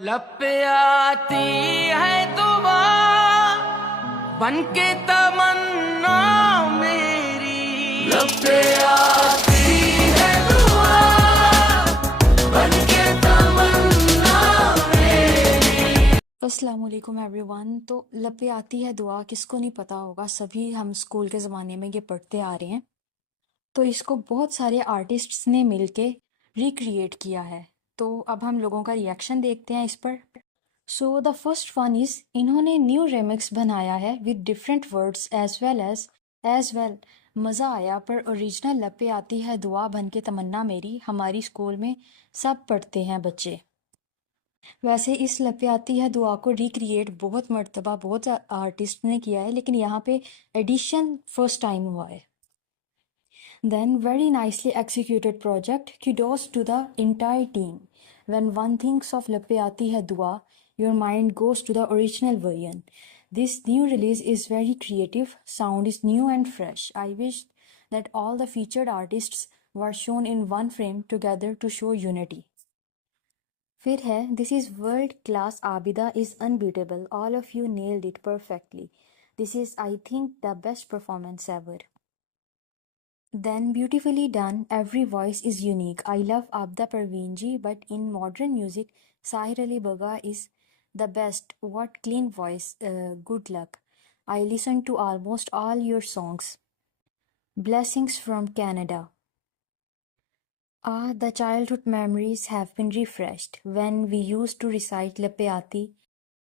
लब पे आती है दुआ बनके तमन्ना मेरी, लब पे आती है दुआ बनके तमन्ना मेरी। अस्सलाम वालेकुम एवरीवन। तो लब पे आती है दुआ किसको नहीं पता होगा, सभी हम स्कूल के ज़माने में ये पढ़ते आ रहे हैं। तो इसको बहुत सारे आर्टिस्ट्स ने मिलके रिक्रिएट किया है। तो अब हम लोगों का रिएक्शन देखते हैं इस पर। So the first one is, इन्होंने न्यू रिमिक्स बनाया है with different words as well. मज़ा आया, पर ओरिजिनल लब पे आती है दुआ बन के तमन्ना मेरी हमारी स्कूल में सब पढ़ते हैं बच्चे। वैसे इस लब पे आती है दुआ को रिक्रिएट बहुत मर्तबा बहुत आर्टिस्ट ने किया है, लेकिन यहाँ पे एडिशन फर्स्ट टाइम हुआ है। Then very nicely executed project, kudos to the entire team. When one thinks of लब पे आती है दुआ, your mind goes to the original version. This new release is very creative, sound is new and fresh. I wish that all the featured artists were shown in one frame together to show unity. फिर है, this is world class, Abida is unbeatable, all of you nailed it perfectly, this is I think the best performance ever. Then beautifully done, every voice is unique, I love Abida Parveen ji, but in modern music Sahir Ali Bagga is the best, what clean voice, good luck, I listen to almost all your songs, blessings from Canada. Ah, the childhood memories have been refreshed when we used to recite Lapayati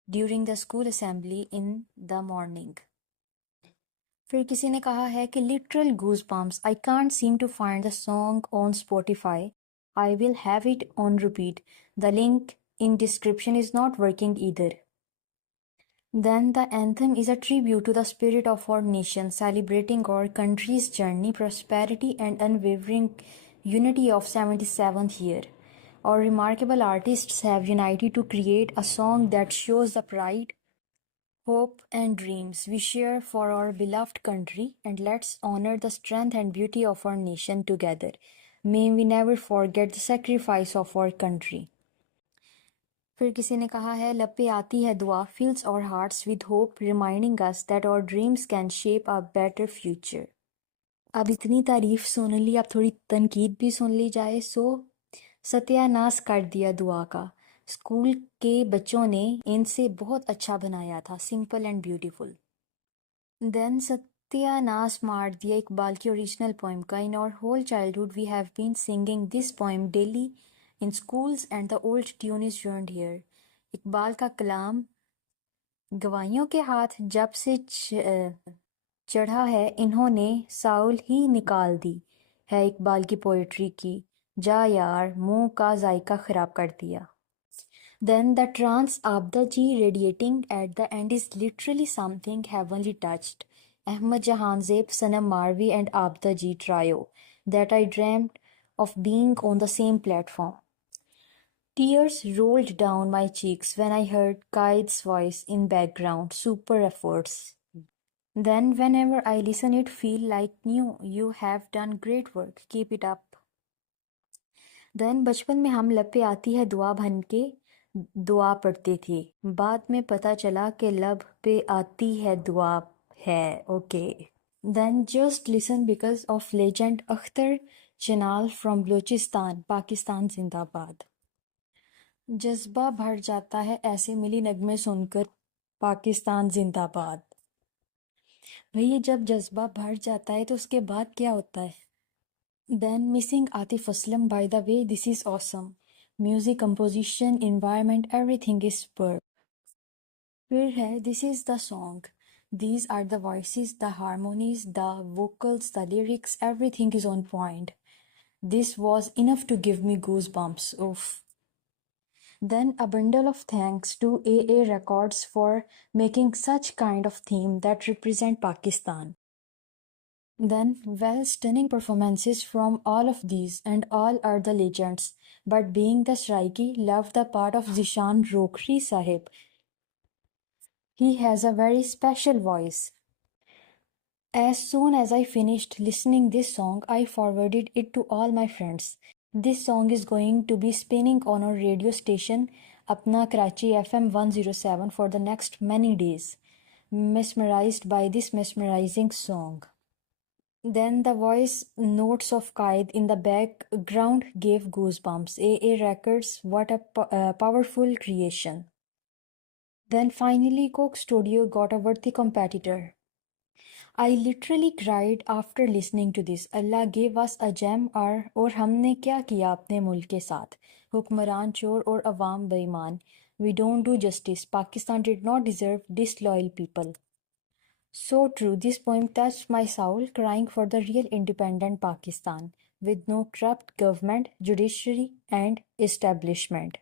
during the school assembly in the morning. फिर किसी ने कहा है कि literal goosebumps. I can't seem to find the song on Spotify. I will have it on repeat. The link in description is not working either. Then the anthem is a tribute to the spirit of our nation, celebrating our country's journey, prosperity, and unwavering unity of 77th year. Our remarkable artists have united to create a song that shows the pride, hope, and dreams we share for our beloved country, and let's honor the strength and beauty of our nation together. May we never forget the sacrifice of our country. फिर किसी ने कहा है, लब पे आती है दुआ fills our hearts with hope, reminding us that our dreams can shape a better future. अब इतनी तारीफ सुन ली, अब थोड़ी तनकीद भी सुन ली जाए। सत्यानाश कर दिया दुआ का, स्कूल के बच्चों ने इनसे बहुत अच्छा बनाया था, सिंपल एंड ब्यूटीफुल। देन सत्यानाश मार दिया इकबाल की ओरिजिनल पोएम का। In our whole childhood we have been singing this poem daily in schools and the old tune is joined here. Iqbal का कलाम गवाइयों के हाथ जब से चढ़ा है, इन्होंने साउल ही निकाल दी है इकबाल की पोइट्री की, जा यार मुंह का जायका खराब कर दिया। Then the trance Abda ji radiating at the end is literally something heavenly touched. Ahmad Jahan Zeb, Sanam Marvi and Abda ji trio that I dreamt of being on the same platform. Tears rolled down my cheeks when I heard Qaid's voice in background, super efforts. Then whenever I listen it feel like new, you have done great work, keep it up. Then बचपन में हम लब पे आती है दुआ बन के दुआ पढ़ते थे, बाद में पता चला कि लब पे आती है दुआ है, okay. Then just listen because of legend Akhtar Chinal from Balochistan, Pakistan जिंदाबाद। जज्बा भर जाता है ऐसे मिली नगमे सुनकर, पाकिस्तान जिंदाबाद। भैया जब जज्बा भर जाता है तो उसके बाद क्या होता है? Then missing Atif Aslam, by the way this is awesome, music composition environment everything is superb. फिर है, this is the song, these are the voices, the harmonies, the vocals, the lyrics, everything is on point. This was enough to give me goosebumps. Oof. Then a bundle of thanks to AA Records for making such kind of theme that represent Pakistan. Then, well, stunning performances from all of these, and all are the legends. But being the Sraiki, loved the part of Zishan Rokhri Sahib. He has a very special voice. As soon as I finished listening this song, I forwarded it to all my friends. This song is going to be spinning on our radio station अपना Karachi FM 107 for the next many days, mesmerized by this mesmerizing song. Then the voice notes of Qaid in the background gave goosebumps. AA Records, what a powerful creation. Then finally, Coke Studio got a worthy competitor. I literally cried after listening to this. Allah gave us a gem और हमने क्या किया अपने मुल्क के साथ? हुक्मरान चोर और अवाम बेईमान. We don't do justice. Pakistan did not deserve disloyal people. So true. This poem touched my soul, crying for the real independent Pakistan, with no corrupt government, judiciary and establishment.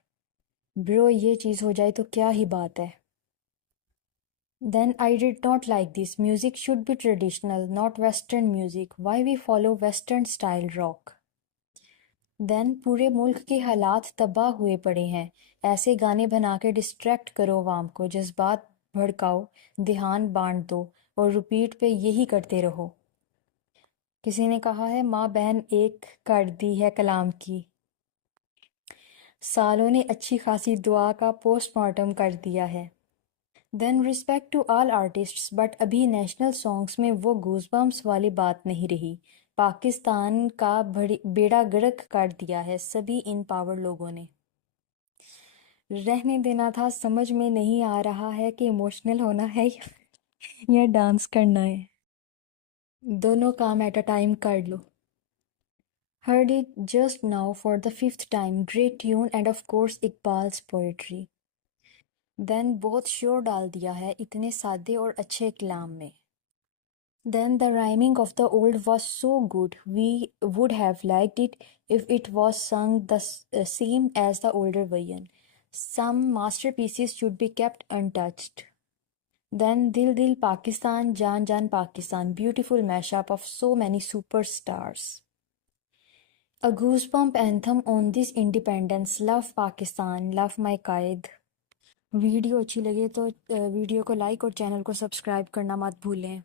Bro, ये चीज़ हो जाए तो क्या ही बात है. Then I did not like this. Music should be traditional, not Western music. Why we follow Western style rock? Then पूरे मुल्क के हालात तबाह हुए पड़े हैं. ऐसे गाने बना के डिस्ट्रैक्ट करो अवाम को, जज्बात भड़काओ, ध्यान बांट दो और रिपीट पे यही करते रहो. किसी ने कहा है माँ बहन एक कर दी है कलाम की. सालों ने अच्छी खासी दुआ का पोस्टमार्टम कर दिया है. Then respect to all artists, but अभी नेशनल सॉन्ग्स में वो गूज़बम्प्स वाली बात नहीं रही. पाकिस्तान का बेड़ा गर्क कर दिया है सभी इन पावर लोगों ने. रहने देना था, समझ में नहीं आ रहा है कि इमोशनल होना है या डांस करना है. दोनों काम एट अ टाइम कर लो. Heard it just now for the 5th time. Great tune and of course Iqbal's poetry. Then बहुत शोर डाल दिया है इतने सादे और अच्छे कलाम में. Then the rhyming of the old was so good, we would have liked it if it was sung the same as the older version. Some masterpieces should be kept untouched. Then Dil Dil Pakistan, Jaan Jaan Pakistan, beautiful mashup of so many superstars. A goosebump anthem on this independence. Love Pakistan, love my Qaid. Video अच्छी लगे तो video को like और channel को subscribe करना मत भूलें.